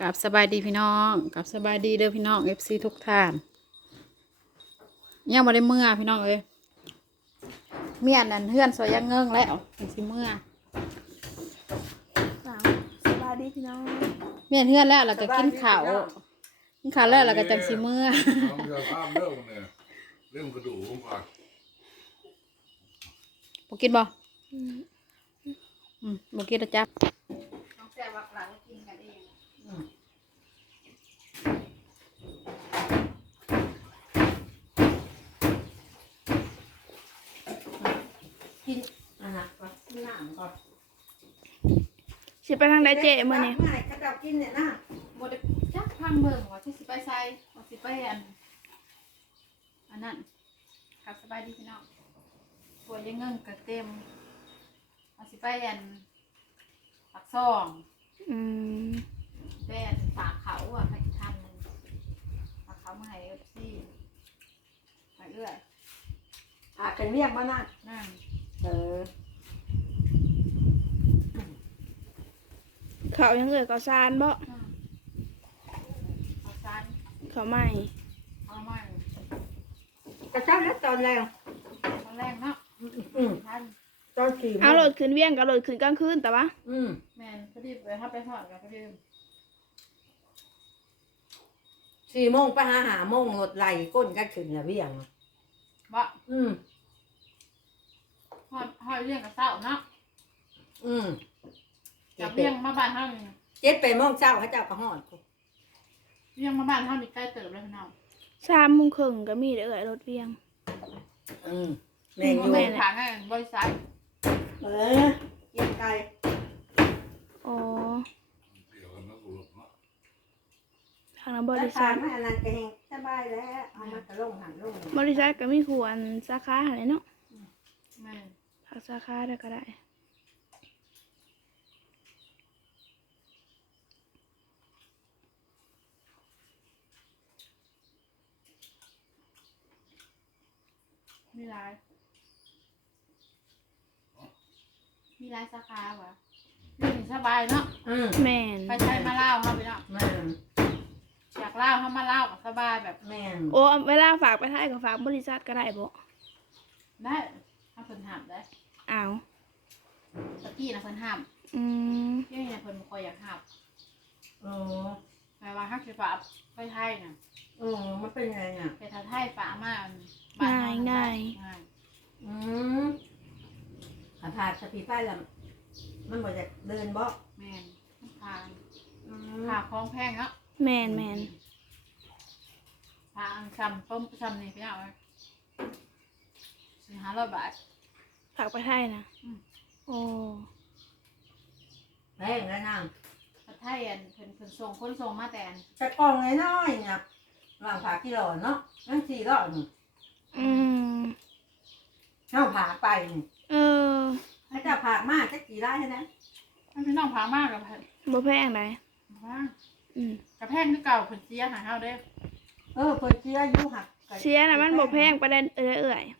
กับสบายดีพี่น้องกับสบายดีเด้อพี่น้องเอฟซีทุกท่านยังบ่ได้เมื่อพี่น้องเอ้ยเมียนนั่นเฮือนสวยยังเงิงแล้วเป็นสิเมื่อสาวสบายดีพี่น้องเมียนเฮือนแล้วแล้วก็กินข้าวกินข้าวแล้วแล้วก็จังสิเมื่อน้องจะภาพเรื่องเนี่ยเรื่องกระดูกผมก่อนบ่กินบ่อืมอืมบ่กินแล้วจ้ะน้องแซ่บหลังกินกันเอง กินอะนะก่อนกินน้ำก่อนสิไปทางใดเจมื่อนี้ง่ายกระดับกินเนี่ยนะบ่ได้จักพังเบิ่งว่าที่สิไปใส่ว่าสิไปอันอันนั้นครับสบายดีพี่น้องสวยยังเงิงก็เต็มว่าสิไปอันปักซ่องอืม เป็นฝากเขาอะให้ทันฝากเขามาให้เอฟซีไปเรื่อย อากันเรียกมานั่นนั่งเออเขายังเอ่ยเขาซานบ่นั่งเอาซันเขาใหม่เอาใหม่กระเช้าแล้วตอนแรงตอนแรกเนาะอืมทันตอนสี่โมเอางโหลดขึ้นเวียงกับโหลดขึ้นกลางคืนแต่ว่า อืมแมนพอดีไปถ้าไปทอดกับพอดีสี่โมงไปหาหาโมงรถไหลก้นก็ขึ้นละเบี้ยงบ่อืม ทอดทอดเลี้ยงกับเศร้าเนาะอืมจับเลี้ยงมาบ้านเท่านี้เจ็ดไปโมงเช้าเขาเจ้าก็หอดเลี้ยงมาบ้านเท่านี้ใกล้เติบเลยพี่น้องสามโมงครึ่งก็มีเด้อเอ่ยรถเวียง อืมแม่งอยู่แม่ถางให้บริษัทเออเกียงไก่อ๋อเดี๋ยวกันนะกูหลบเนาะทางนั้นบบริริษัษัททไม่อันนั้นก็เฮงสบายแล้วเอามากระลงหันลงบริษัทก็มีขวรสาขาอะไรเนาะแม่น ผักสาขาได้ก็ได้มีร้านมีร้านสาขาวะเรื่องนี้สบายเนาะ อืมแม่นไปใช้มาเล่าครับพี่น้องแม่นอยากเล่าเขามาเล่ากับสบายแบบแม่นโอ้เวลาฝากไปท้ายก็ฝากบริษัทก็ได้บ่ได้ถ้าเพิ่นห้ามได้ อ้าวตะกี้นะเพิ่นห้ามอืมเที่ยงเนี่ยเพิ่นบ่ค่อยอยากห้ามโอ้แปลว่าฮักสิฝากไปไทยน่ะโอ้มันเป็นไงอะ ไปทางไทยฝากมาบ้านเฮาง่ายอืมอาพาสปีป้ายละมันบ่จะเดินบ่แม่นทางอืมค่าของแพงเนาะแม่นแม่นทางซ้ำต้มซ้ำนี่พี่น้องสี่ห้าร้อยบาท ฝากไปท้ายนะอืม โอ้แพงแล้วนางไปไทยอันเพิ่นเพิ่นส่งคนส่งมาแต่อันจะกล่องน้อยๆเนี่ยหลังผากี่หลอเนาะนั่งสี่หลอนี่อืมเข้าผาไปนี่เออถ้าจะผามากจะกี่ไร่ให้นะให้พี่น้องพามากกับเพิ่นบ่แพงไดว่าอืมกับแพงคือเก่าเพิ่นเสียหาเฮาเด้อเออเพิ่นเสียอายุหักก็เสียน่ะมันบ่แพงประเด็นเอื่อยเอื่อยฮะ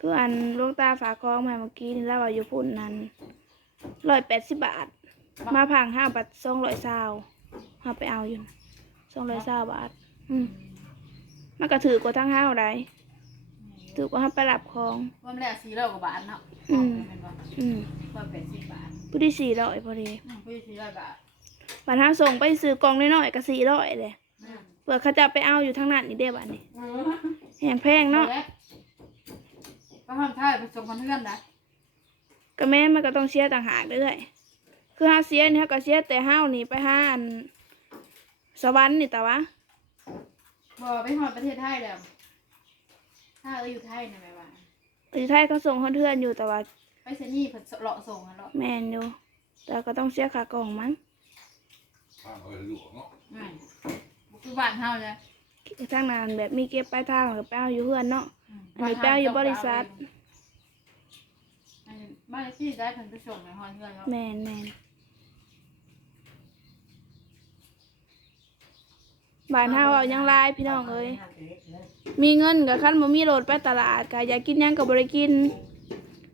คืออันหลวงตาฝากคองมาเมื่อกี้นี่แล้วว่าอยู่พุ่นนั้นร้อยแปดสิบบาท มาพังห้าบาทสองร้อยเศร้าห้าไปเอาอยู่สองร้อยเศร้าบาท อืมมันก็ถือกว่าทั้งห้าไดถือกว่าห้าไปรับของรวมแล้วสี่ร้อยกว่าบาทเนาะอืมเป็นว่าอืมร้อยแปดสิบบาทผู้ที่สี่ร้อยพอดีอืมพี่สี่ร้อยบาทบัตรห้าส่งไปซื้อกล่องน้อยๆก็สี่ร้อยเลยอืมเผื่อเขาจะไปเอาอยู่ทั้งนั้นนี่เด้บัดนี้อืมแหงแพงเนาะ อแล้วก็ทำท่าไปส่งคนเพื่อนนะก็แม่นมันก็ต้องเสียต่างหากเด้อยคือห้าเสียนี่เขาก็เสียแต่ห้านี่ไปห้าอันสวรรค์นี่แต่ว่าบอกไปหอดประเทศไทยแล้วถ้าเอออยู่ไทยนะแม่ว่าอยู่ไทยก็ส่งเพื่อนๆอยู่แต่ว่าไปเซนี่เพิ่นเลาะส่งกันเลาะแมนอยู่แต่ก็ต้องเสียค่ากล่องมั้งทางเอาไปดูเนาะอืมบ่คือบ้านเฮาเลย ทางนั้นแบบมีเก็บปลายทางหรือไปเอาอยู่เพื่อนเนาะมอันนี้แป้งอยู่บริษัทอันนี้บ้านเลขที่ได้เพิ่นไปส่งในฮอนเพื่อนแล้วแมนแมนบ้านเฮาเอายังหลายพี่น้องเอ้ยมีเงินกับคันบ่มีรถไปตลาดก็อยากกินหยังก็บ่ได้กิน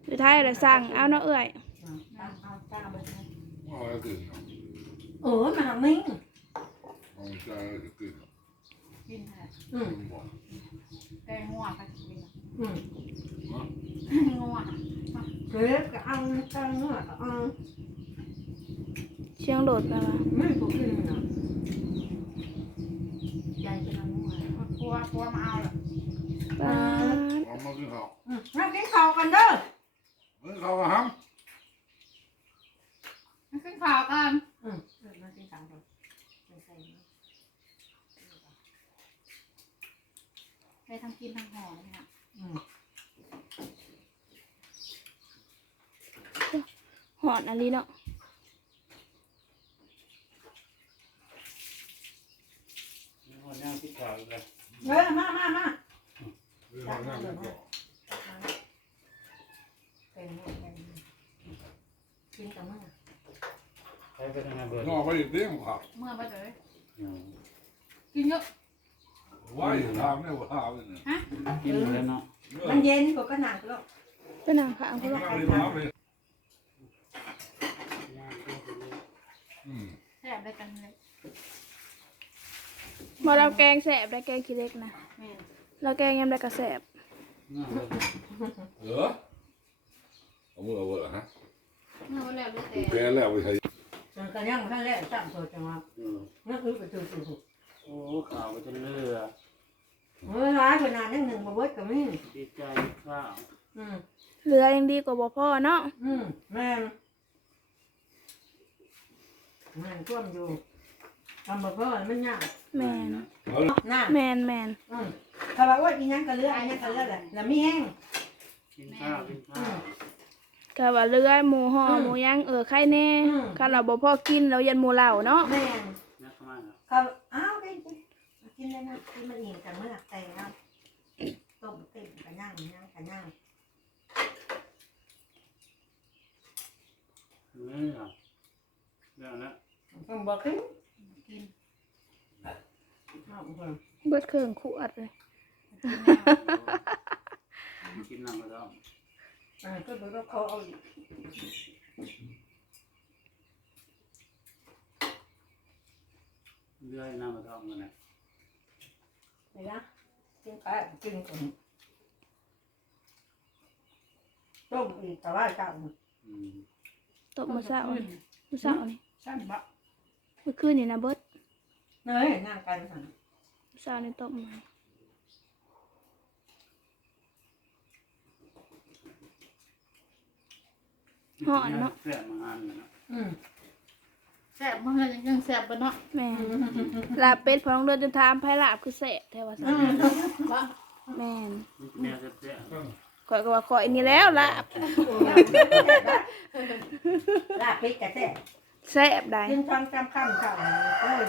อยู่ไทยแล้วสั่งเอาเนาะเอ้ยเอาเอาเอาเอาเอาแล้วตื่นเนาะโเออมันเอามิ่งเอาใจจะกินกินแท้อืมบอกแกงงัวค่ะกินอืมนะงัวเกลือก็เอากันเนื้อก็เอาเชียงโดดกันว่าไม่ถูกกิเนาะปัวกลัวกลัวมาเอาละป้าเอามากินข้าวมากินข้าวกันเด้อกินข้าวอะฮัมมันขึ้นข่าวกันอืมเออมากินข้าวกันไม่ใส่เนอะ ไปทั้งกินทั้งห่อเลยค่ะอืมหอนอันนี้เนาะวันนี้ที่ข่าวเลยเออมามามากินข้าวนั่งกินข้าวเป็นหมดเป็นหมดกินกับมือใช้ไปทำงานเบิร์ดนอกไปเลี้ยงผักเมื่อไปเลยอืมกินเยอะ ไว้ทำเนี่ยว่าทำเนี่ยฮะกินหมดแล้วเนาะมันเย็นกว่าก็หนักแล้วไปนั่งข้างไม่พุ่นต้ละองรีบมาเลยอืมแซ่บได้กันเลยบ่เราแกงแสบได้แกงขี้เล็กนะแม่นเราแกงยำได้กระแสบน่าเบิร์ดเหรอเอามือเอาเวอร์ฮะเมื่อวันแล้วรู้แต่แกแล้วไปใช้จนกระยั่งท่านแรกจับตัวจังหวะอืมนั่นคือไปตื่นตื่นถูก โอ้ข่าวไปจนเลือ เมื่อร้ายขนาดนั้นหนึ่งมาเบิดกับมี่ ดีใจข้าว อืม เหลือยังดีกว่าบ่พ่อเนาะ อืมแม่น แม่นท่วมอยู่ทำบ่เพิ่มมันยากแมนเอาละน่าแมนแมนอืมถ้าว่าว่าอีหยังก็เลือดอันนี้ก็เลือดแหละแล้วมีแห้งกินข้าวกินข้าวก็ว่าเลือหมูห่อหมูย่างเออไข่แน่คันเราบ่พ่อกินเรายันหมูเหล่าเนาะแม่นนักเข้ามาเหรอ เขาอ้าวได้กินกินได้นะกินมันอิ่มกันเมื่อแต่งแล้วต้มเต็มกันย่างย่างกันย่าง นี่เหรอเดี๋ยวนะ ต้อง บอกขึ้นกินเอาเพิ่มเบิดเครื่องขวดเลยกินน้ำกระดองอ่าก็บอกว่าเขาเอาอีกเลื่อยน้ำกระดองกันนะนี่นะกินไปกินก่อนต้มอีกแต่ว่าเจ้าอืมตบมื้อเช้านี่มื้อเช้านี่สั้นบะเมื่อคืนนี่นะเบิดเนยนั่งกันสั่นมื้อเช้านี่ตบมาหอนเนาะแซ่บมาอันเลยเนาะอืมแซ่บเมื่อยังยังแซ่บบ่เนาะแม่นลาบเป็ดพอน้องเดินจนถามไผลาบคือแซ่บแท้ว่าซั่นบ่แม่นแม่แซ่บข่อยก็ว่าข่อยนี่แล้วลาบลาบพริกกระแทก แซ่บได้กินช้อนจำข้ามข้าวก็เลย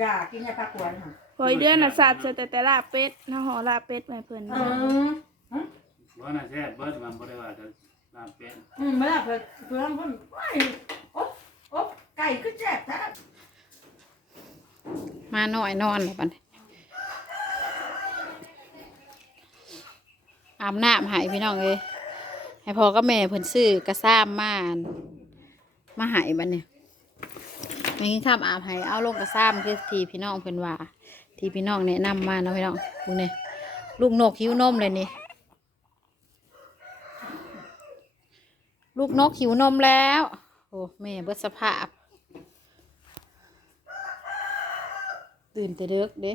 อยากกินยาพักหวนค่ะข่อยเดือนน่ะสาดแต่แต่ลาบเป็ดเฮาห่อลาบเป็ดไว้เพิ่นอืมๆว่าน่ะแซ่บเบิร์ดมันบ่ได้ว่าจะลาบเป็ดอืมเมื่อเพื่อนเพื่อนเพื่อนว้ายอบอบไก่ก็แซ่บแท้มาหน่อยนอนเลยปันอาบน้ำใหายพี่น้องเอ้ยให้พ่อกับแม่เพิ่นซื้อกระซ้ามมาอั่นมาใหายบัดเนี่ย ไม่กินข้ามอาบให้เอาลงกระซ้ามคือทีพี่น้องเพิ่นว่า ที่พี่น้องแนะนำมาเนาะพี่น้องพวกนี้ลูกนกหิวนมเลยนี่ ลูกนกหิวนมแล้ว โอ้แม่เบิดสภาพ ตื่นแต่เด็กเด้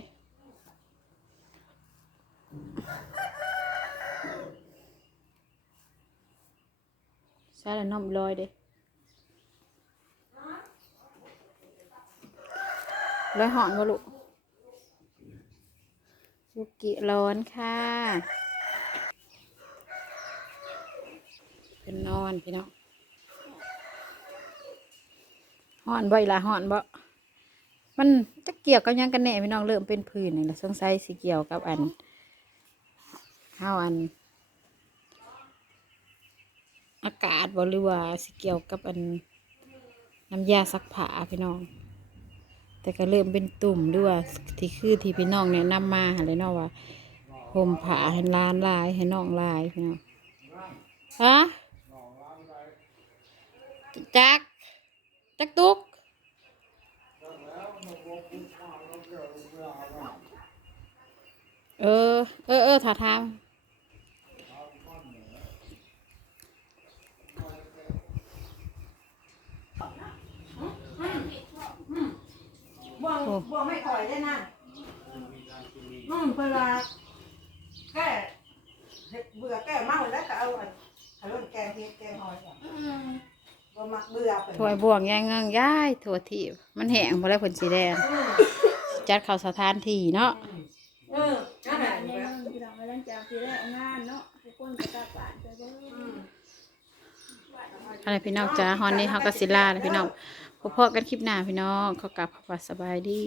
ใช่แล้วน้ำลอยเด้ ลอยหอนวะลูกสุกิร้อนค่ะเป็นนอนพี่น้องหอนบ่อยละหอนบ่มันจะเกี่ยวกับยังกันแน่พี่น้องเริ่มเป็นผื่นนี่แหละสงสัยสิเกี่ยวกับอันข้าวอัน อากาศบ่หรือว่าสิเกี่ยวกับอันน้ำยาซักผ้าพี่น้อง แต่ก็เริ่มเป็นตุ่มด้วยที่คือที่พี่น้องเนี่ยนำมาหาเลยเนาะว่าห่มผ่าให้ล้านลายให้น้องลายเนาะฮะจักจักตุกเออ เออเออถาทาม งบ่วงไม่คอยได้นะอืมเวลาแก้เฮ็ดเบื่อแก้เมาแล้วก็เอาอันเอารุ่นแกงเฮ็ดแกงหอยอะบ่มักเบื่อไปถั่วบวงยายเงิงย้ายถั่วทีบมันแห้งบ่แล้วผลสีแดงอืมจัดเข้าสถานที่เนาะเออนั่นแหละเนี่ยพี่น้องไปหลังจากที่ได้งานเนาะทุกคนก็กลับบ้านไปเบิ่งอืมอะไรพี่น้องจ้าฮอนนี้เฮาก็สิลาแล้วพี่น้อง พอๆกันคลิปหน้าพี่น้องเขากลับขอบสบายดี